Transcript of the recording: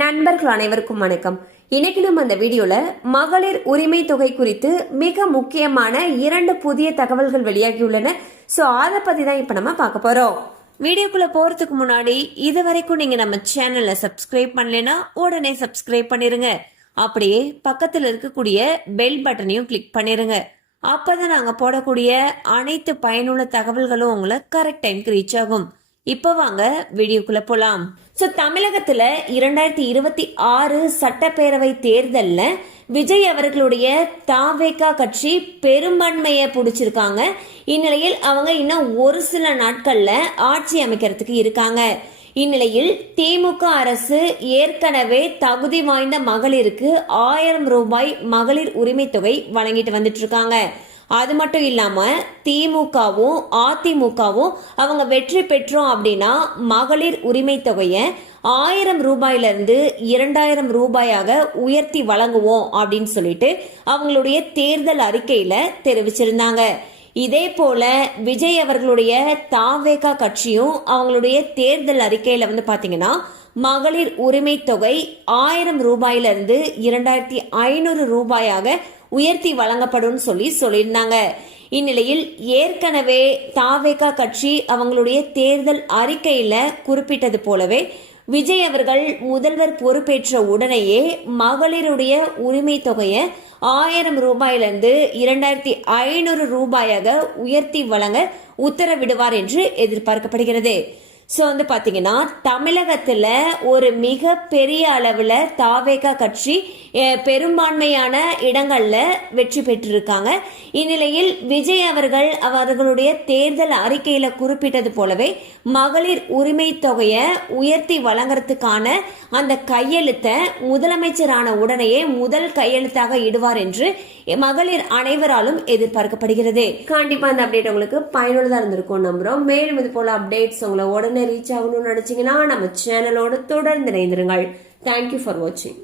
நண்பர்கள் அனைவருக்கும் வணக்கம். இன்னைக்கு நம்ம அந்த வீடியோல மகளிர் உரிமை தொகை குறித்து மிக முக்கியமான 2 புதிய தகவல்கள் வெளியாகியுள்ளன. சோ அதை பத்தி தான் இப்ப நம்ம பார்க்க போறோம். வீடியோக்குள்ள போறதுக்கு முன்னாடி இதுவரைக்கும் நீங்க நம்ம சேனலை சப்ஸ்கிரைப் பண்ணலைன்னா உடனே சப்ஸ்கிரைப் பண்ணிருங்க. அப்படியே பக்கத்துல இருக்கக்கூடிய பெல் பட்டனையும் கிளிக் பண்ணிருங்க. அப்பதான் நாங்க போடக்கூடிய அனைத்து பயனுள்ள தகவல்களும் உங்களை கரெக்ட் டைம்க்கு ரீச் ஆகும். இப்ப வாங்க வீடியோக்குள்ள போலாம். சோ தமிழகத்துல 2026 சட்டப்பேரவை தேர்தல்ல விஜய் அவர்களுடைய தாவேகா கட்சி பெரும்பான்மையை பிடிச்சிருக்காங்க. இந்நிலையில் அவங்க இன்னும் ஒரு சில நாட்கள்ல ஆட்சி அமைக்கிறதுக்கு இருக்காங்க. இந்நிலையில் திமுக அரசு ஏற்கனவே தகுதி வாய்ந்த மகளிருக்கு 1000 ரூபாய் மகளிர் உரிமை தொகை வழங்கிட்டு வந்துட்டு இருக்காங்க. அது மட்டும் இல்லாம திமுகவும் அதிமுகவும் அவங்க வெற்றி பெற்றோம் அப்படின்னா மகளிர் உரிமை தொகையை 1000 ரூபாயில இருந்து 2000 ரூபாயாக உயர்த்தி வழங்குவோம் அப்படின்னு சொல்லிட்டு அவங்களுடைய தேர்தல் அறிக்கையில தெரிவிச்சிருந்தாங்க. இதே போல விஜய் அவர்களுடைய தாவேகா கட்சியும் அவங்களுடைய தேர்தல் அறிக்கையில பாத்தீங்கன்னா மகளிர் உரிமை தொகை 1000 ரூபாயில இருந்து 2500 ரூபாயாக உயர்த்தி வழங்கப்படும் சொல்லியிருந்தாங்க. இந்நிலையில் ஏற்கனவே தாவேகா கட்சி அவங்களுடைய தேர்தல் அறிக்கையில குறிப்பிட்டது போலவே விஜய் அவர்கள் முதல்வர் பொறுப்பேற்ற உடனேயே மகளிருடைய உரிமை தொகையை 1000 ரூபாயிலிருந்து 2500 ரூபாயாக உயர்த்தி வழங்க உத்தரவிடுவார் என்று எதிர்பார்க்கப்படுகிறது. சோ பாத்தீங்கன்னா தமிழகத்துல ஒரு மிக பெரிய அளவுல தாவேகா கட்சி பெரும்பான்மையான இடங்கள்ல வெற்றி பெற்றிருக்காங்க. இந்நிலையில் விஜய் அவர்களுடைய தேர்தல் அறிக்கையில குறிப்பிட்டது போலவே மகளிர் உரிமை தொகையை உயர்த்தி வழங்குறதுக்கான அந்த கையெழுத்தை முதலமைச்சரான உடனேயே முதல் கையெழுத்தாக இடுவார் என்று மகளிர் அனைவராலும் எதிர்பார்க்கப்படுகிறது. கண்டிப்பா அந்த அப்டேட் உங்களுக்கு பயனுள்ளதா இருந்திருக்கும் நம்புறோம். மேலும் இது போல அப்டேட்ஸ் உங்களை உடனே ரீச் ஆகணும்னு நினைச்சீங்கன்னா நம்ம சேனலோட தொடர்ந்து இணைந்திருங்கள். தேங்க்யூ ஃபார் வாட்சிங்.